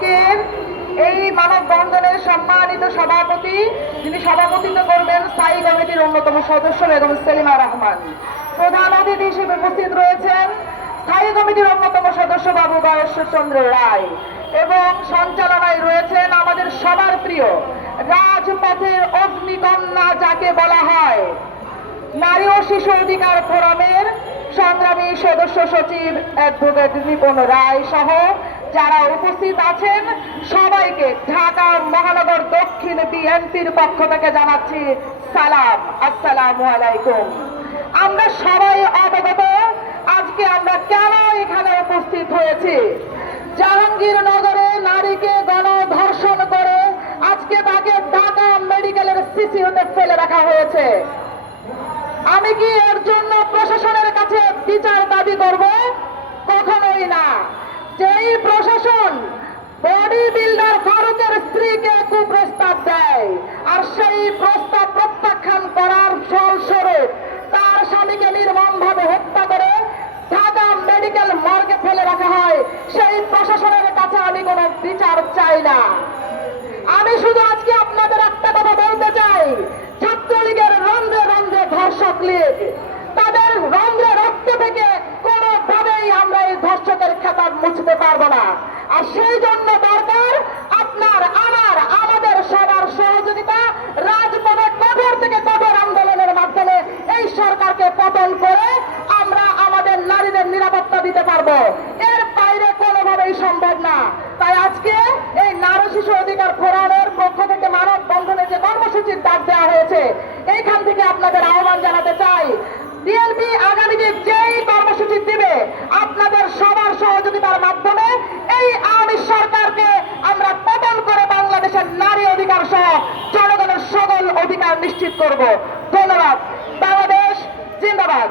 আজকের এই মানববন্ধনের সম্মানিত সভাপতি, যিনি সভাপতিত্ব করবেন স্থায়ী কমিটির অন্যতম সদস্য বেগম সেলিমা রহমান। প্রধান অতিথি হিসেবে উপস্থিত রয়েছেন স্থায়ী কমিটির অন্যতম সদস্য বাবু গয়েশ্বর চন্দ্র রায় এবং সঞ্চালনায় রয়েছেন আমাদের সবার প্রিয় রাজপথের অগ্নিকন্যা, যাকে বলা হয় নারী ও শিশু অধিকার ফোরামের সংগ্রামী সদস্য সচিব অ্যাডভোকেট রিপন রায় সহ যারা উপস্থিত আছেন, সবাইকে ঢাকা মহানগর দক্ষিণ বিএনপির পক্ষ থেকে জানাচ্ছি সালাম। আসসালামু আলাইকুম। আমরা সবাই অবগত, আজকে আমরা কেন এখানে উপস্থিত হয়েছি? জাহাঙ্গীরনগরে নারীকে গণধর্ষণ করে আজকে তাকে ঢাকা মেডিকেলের সিসি হতে ফেলে রাখা হয়েছে। আমি কি এর জন্য প্রশাসনের কাছে বিচার দাবি করব? প্রশাসন বডি বিল্ডার ফারুকের স্ত্রীকে কুপ্রস্তাব দেয়। আর সেই প্রস্তাব প্রত্যাখ্যান করার ফলস্বরূপ তার স্বামীকে নির্মমভাবে হত্যা করে ঢাকা মেডিকেল মর্গে ফেলে রাখা হয়। সেই প্রশাসনের কাছে আমি কোনো বিচার চাই না। আমি শুধু আজকে আপনাদের একটা কথা বলতে চাই। ছাত্রলীগের রন্ধ্রে রন্ধ্রে ধর্ষক লীগ। তাদের রন্ধ্রে রক্ত থেকে ধর্ষকের মুছতে পারব না। আর সেই জন্য দরকার আপনার, আমার, আমাদের সবার সহযোগিতা রাজপথে কঠোর থেকে কঠোর আন্দোলনের মাধ্যমে এই সরকারকে পতন করে আমরা আমাদের নারীদের নিরাপত্তা দিতে পারব। এর বাইরে কোনোভাবেই সম্ভব না। তাই আজকে এই নারী শিশু অধিকার ফোরামের পক্ষ থেকে মানব বন্ধনে যে কর্মসূচির ডাক দেওয়া হয়েছে, এইখান থেকে আপনাদের আহ্বান জানাতে চাই। বিএনপি আগামী সহযোগিতার মাধ্যমে এই আওয়ামী সরকারকে আমরা পতন করে বাংলাদেশের নারী অধিকার সহ জনগণের সকল অধিকার নিশ্চিত করব। ধন্যবাদ। বাংলাদেশ, জিন্দাবাদ।